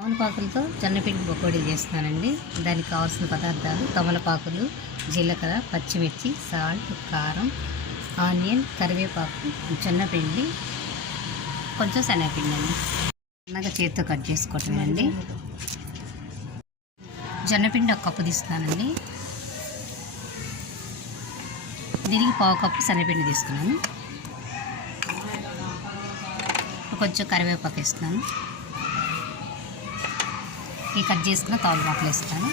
తమలపాకులతో జొన్నపిండి పకోడీ చేస్తున్నానండి. దానికి కావాల్సిన పదార్థాలు తమలపాకులు, జీలకర్ర, పచ్చిమిర్చి, సాల్ట్, కారం, ఆనియన్, కరివేపాకు, జొన్నపిండి, కొంచెం శనగపిండి అండి. సన్నగా చేతితో కట్ చేసుకోవటమేనండి. జొన్నపిండి 1 కప్పు తీస్తున్నానండి. దీనికి 1/2 కప్పు శనగపిండి తీసుకున్నాను. కొంచెం కరివేపాకు వేస్తున్నాను. ఈ కట్ చేసుకున్న తమలపాకులు వేస్తాను.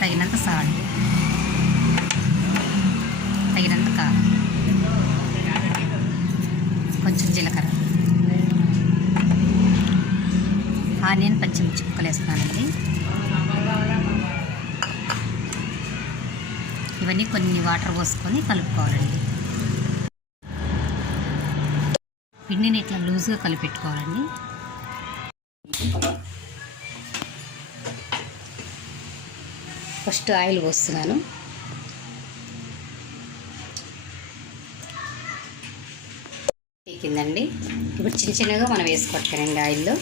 తగినంత సాల్ట్, తగినంత కారం, కొంచెం జీలకర్ర, ఆనియన్, పచ్చిమిర్చి ముక్కలు వేస్తున్నానండి. ఇవన్నీ కొన్ని వాటర్ పోసుకొని కలుపుకోవాలండి. పిండిని ఇట్లా లూజ్గా కలిపెట్టుకోవాలండి. ఫస్ట్ ఆయిల్ పోస్తున్నాను. కిందండి ఇప్పుడు చిన్న చిన్నగా మనం వేసుకోవట్లేనండి ఆయిల్లో.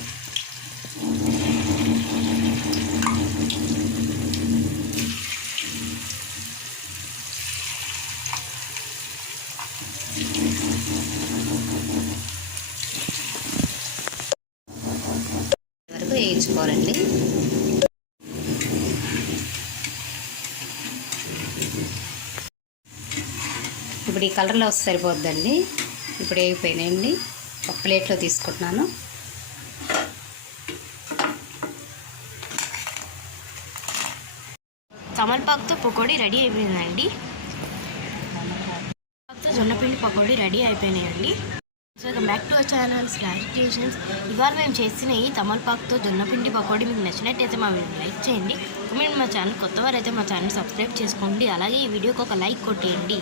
వరకు వేయించుకోవాలండి. ఇప్పుడు ఈ కలర్లో వస్తే సరిపోద్దండి. ఇప్పుడు వేగిపోయినాయండి. ఒక ప్లేట్లో తీసుకుంటున్నాను. తమలపాకుతో పకోడీ రెడీ అయిపోయిందండి. జొన్నపిండి పకోడీ రెడీ అయిపోయినాయండి. So welcome back to our channel Lahiri creations. ఇవాళ మేము చేసిన ఈ తమలపాకుతో జొన్నపిండి పకోడీ మీకు నచ్చినట్టయితే మా వీడియో లైక్ చేయండి. మీరు మా ఛానల్ కొత్తవారైతే మా ఛానల్ సబ్స్క్రైబ్ చేసుకోండి. అలాగే ఈ వీడియోకి ఒక లైక్ కొట్టేయండి.